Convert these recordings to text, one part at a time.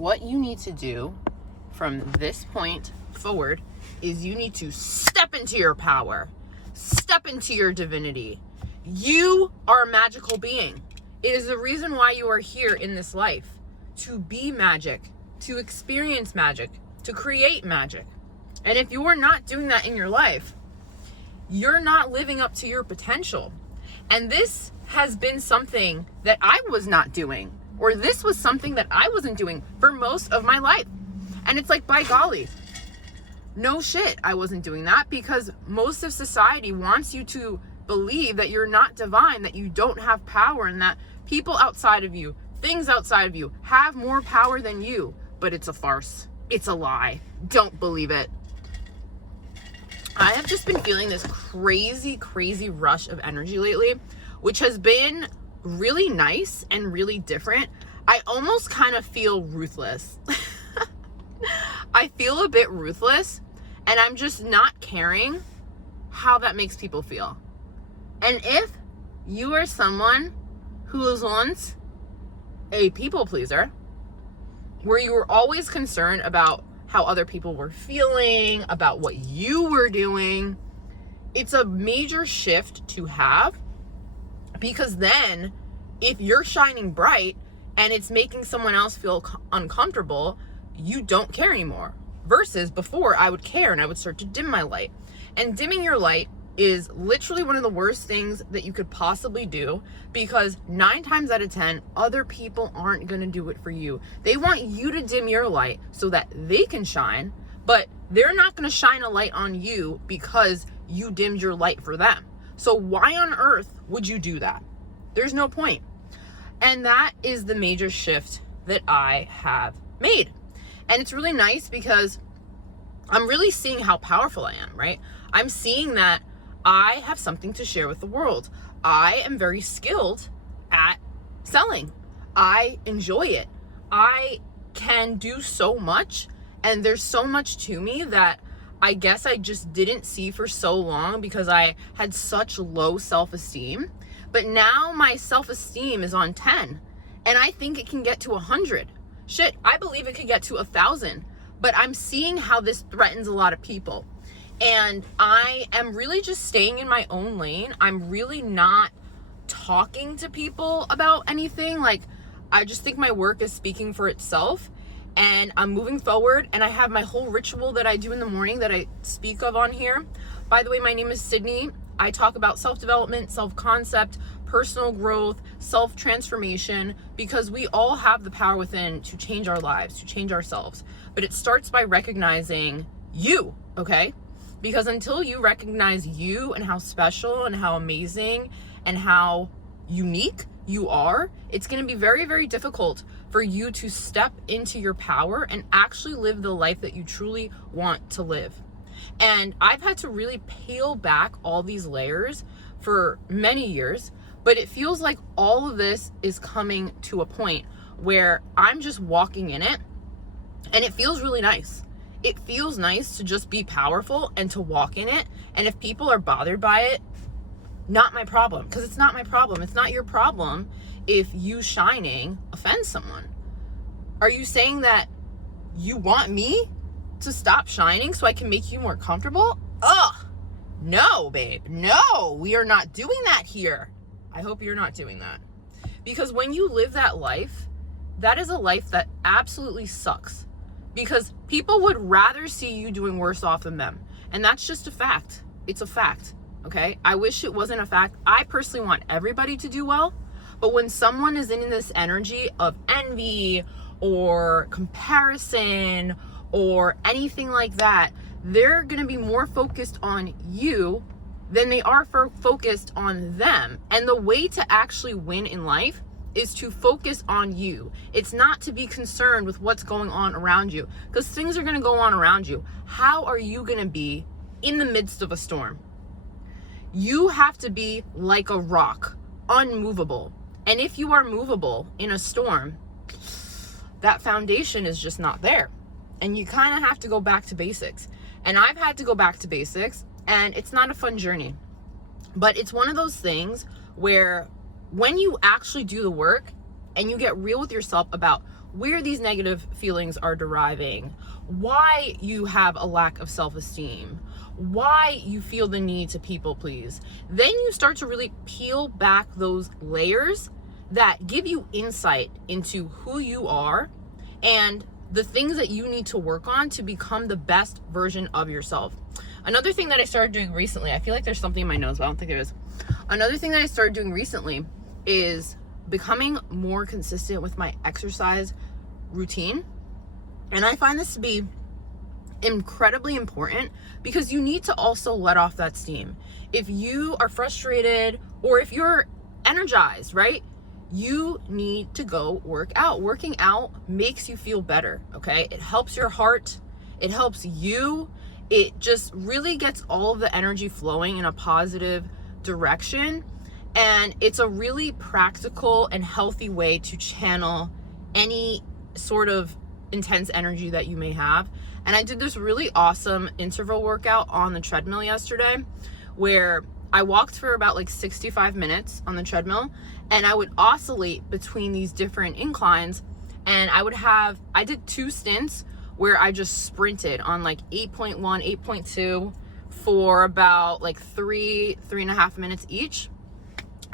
what you need to do from this point forward is you need to step into your power, step into your divinity. You are a magical being. It is the reason why you are here in this life, to be magic, to experience magic, to create magic. And if you are not doing that in your life, you're not living up to your potential. And this has been something that I was not doing, or this was something that I wasn't doing for most of my life. And it's like, by golly, no shit, I wasn't doing that, because most of society wants you to believe that you're not divine, that you don't have power, and that people outside of you, things outside of you, have more power than you. But it's a farce. It's a lie. Don't believe it. I have just been feeling this crazy rush of energy lately, which has been really nice and really different. I almost kind of feel ruthless. I feel a bit ruthless, and I'm just not caring how that makes people feel. And if you are someone who was once a people pleaser, where you were always concerned about how other people were feeling, about what you were doing, it's a major shift to have, because then if you're shining bright and it's making someone else feel uncomfortable, you don't care anymore. Versus before, I would care and I would start to dim my light. And dimming your light is literally one of the worst things that you could possibly do, because 9 times out of 10, other people aren't going to do it for you. They want you to dim your light so that they can shine, but they're not going to shine a light on you because you dimmed your light for them. So why on earth would you do that? There's no point. And that is the major shift that I have made. And it's really nice because I'm really seeing how powerful I am, right? I'm seeing that I have something to share with the world. I am very skilled at selling. I enjoy it. I can do so much, and there's so much to me that I guess I just didn't see for so long because I had such low self-esteem. But now my self-esteem is on 10, and I think it can get to 100. Shit, I believe it could get to 1,000. But I'm seeing how this threatens a lot of people. And I am really just staying in my own lane. I'm really not talking to people about anything. Like, I just think my work is speaking for itself, and I'm moving forward. And I have my whole ritual that I do in the morning that I speak of on here. By the way, my name is Sydney. I talk about self-development, self-concept, personal growth, self-transformation, because we all have the power within to change our lives, to change ourselves. But it starts by recognizing you, okay? Because until you recognize you and how special and how amazing and how unique you are, it's going to be very difficult for you to step into your power and actually live the life that you truly want to live. And I've had to really peel back all these layers for many years, but it feels like all of this is coming to a point where I'm just walking in it, and it feels really nice. It feels nice to just be powerful and to walk in it. And if people are bothered by it, not my problem, because it's not my problem. It's not your problem if you shining offends someone. Are you saying that you want me to stop shining so I can make you more comfortable? Ugh, no, babe, no, we are not doing that here. I hope you're not doing that. Because when you live that life, that is a life that absolutely sucks. Because people would rather see you doing worse off than them. And that's just a fact. It's a fact, okay? I wish it wasn't a fact. I personally want everybody to do well. But when someone is in this energy of envy or comparison or anything like that, they're going to be more focused on you than they are focused on them. And the way to actually win in life is to focus on you. It's not to be concerned with what's going on around you, because things are going to go on around you. How are you going to be in the midst of a storm? You have to be like a rock, unmovable. And if you are movable in a storm, that foundation is just not there. And you kind of have to go back to basics. And I've had to go back to basics, and it's not a fun journey. But it's one of those things where when you actually do the work and you get real with yourself about where these negative feelings are deriving, why you have a lack of self-esteem, why you feel the need to people please. Then you start to really peel back those layers that give you insight into who you are and the things that you need to work on to become the best version of yourself. Another thing that I started doing recently, I feel like there's something in my nose, but I don't think there is. Another thing that I started doing recently is becoming more consistent with my exercise routine. And I find this to be incredibly important because you need to also let off that steam. If you are frustrated or if you're energized, right? You need to go work out. Working out makes you feel better, okay? It helps your heart. It helps you. It just really gets all of the energy flowing in a positive direction. And it's a really practical and healthy way to channel any sort of intense energy that you may have. And I did this really awesome interval workout on the treadmill yesterday where I walked for about like 65 minutes on the treadmill, and I would oscillate between these different inclines. And I did 2 stints where I just sprinted on like 8.1, 8.2 for about like 3.5 minutes each.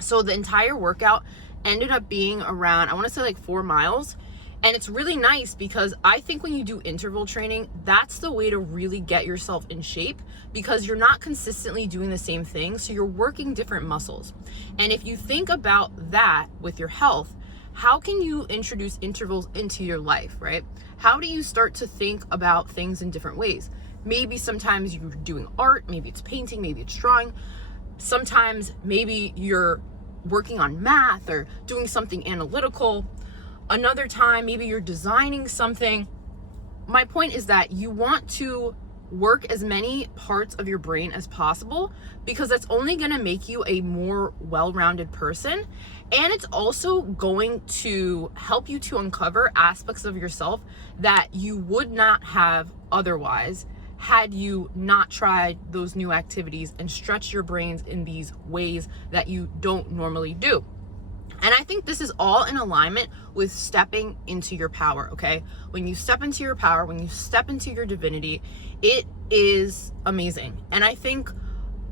So the entire workout ended up being around, I want to say like 4 miles. And it's really nice because I think when you do interval training, that's the way to really get yourself in shape because you're not consistently doing the same thing. So you're working different muscles. And if you think about that with your health, how can you introduce intervals into your life, right? How do you start to think about things in different ways? Maybe sometimes you're doing art, maybe it's painting, maybe it's drawing. Sometimes maybe you're working on math or doing something analytical. Another time, maybe you're designing something. My point is that you want to work as many parts of your brain as possible because that's only going to make you a more well-rounded person. And it's also going to help you to uncover aspects of yourself that you would not have otherwise had you not tried those new activities and stretched your brains in these ways that you don't normally do. And I think this is all in alignment with stepping into your power, okay? When you step into your power, when you step into your divinity, it is amazing. And I think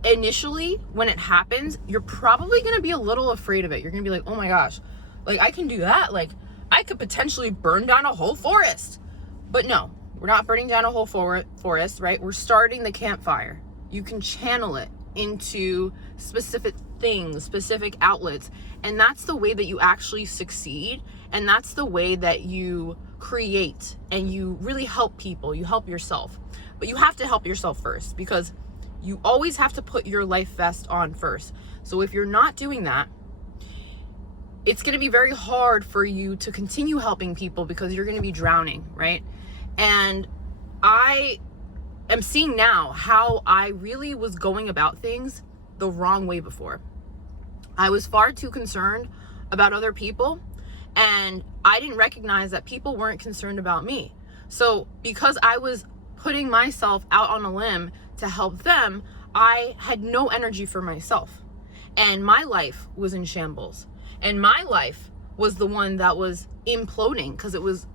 initially when it happens, you're probably going to be a little afraid of it. You're going to be like, oh my gosh, like I can do that. Like I could potentially burn down a whole forest. But no, we're not burning down a whole forest, right? We're starting the campfire. You can channel it into specific things, specific outlets. And that's the way that you actually succeed. And that's the way that you create and you really help people. You help yourself. But you have to help yourself first because you always have to put your life vest on first. So if you're not doing that, it's going to be very hard for you to continue helping people because you're going to be drowning, right? And I am seeing now how I really was going about things the wrong way before. I was far too concerned about other people, and I didn't recognize that people weren't concerned about me. So because I was putting myself out on a limb to help them, I had no energy for myself. And my life was in shambles. And my life was the one that was imploding because it was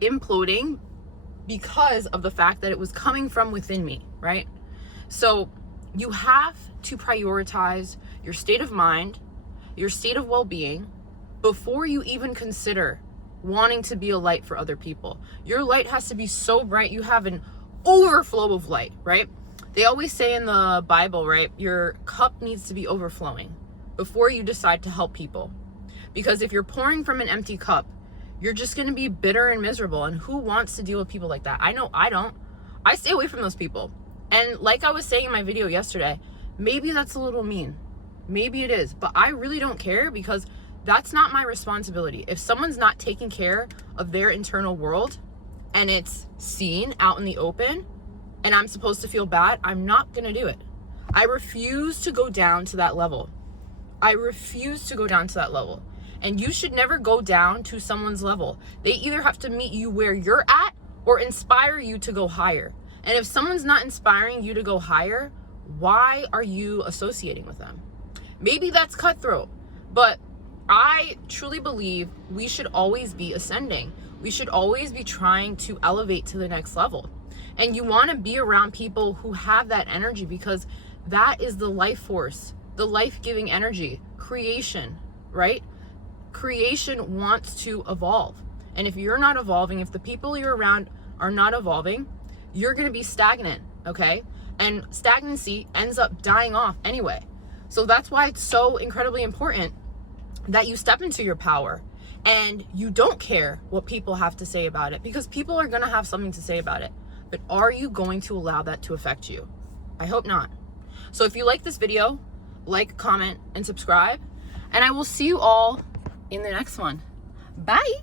imploding because of the fact that it was coming from within me, right? So you have to prioritize your state of mind, your state of well-being, before you even consider wanting to be a light for other people. Your light has to be so bright, you have an overflow of light, right? They always say in the Bible, right, your cup needs to be overflowing before you decide to help people. Because if you're pouring from an empty cup, you're just going to be bitter and miserable. And who wants to deal with people like that? I know I don't. I stay away from those people. And like I was saying in my video yesterday, maybe that's a little mean. Maybe it is. But I really don't care because that's not my responsibility. If someone's not taking care of their internal world and it's seen out in the open and I'm supposed to feel bad, I'm not going to do it. I refuse to go down to that level. I refuse to go down to that level. And you should never go down to someone's level. They either have to meet you where you're at or inspire you to go higher. And if someone's not inspiring you to go higher, why are you associating with them? Maybe that's cutthroat, but I truly believe we should always be ascending. We should always be trying to elevate to the next level. And you want to be around people who have that energy, because that is the life force, the life-giving energy, creation, right? Creation wants to evolve. And if you're not evolving, if the people you're around are not evolving, you're going to be stagnant, okay? And stagnancy ends up dying off anyway. So that's why it's so incredibly important that you step into your power and you don't care what people have to say about it, because people are going to have something to say about it. But are you going to allow that to affect you? I hope not. So if you like this video, like, comment, and subscribe, and I will see you all in the next one. Bye.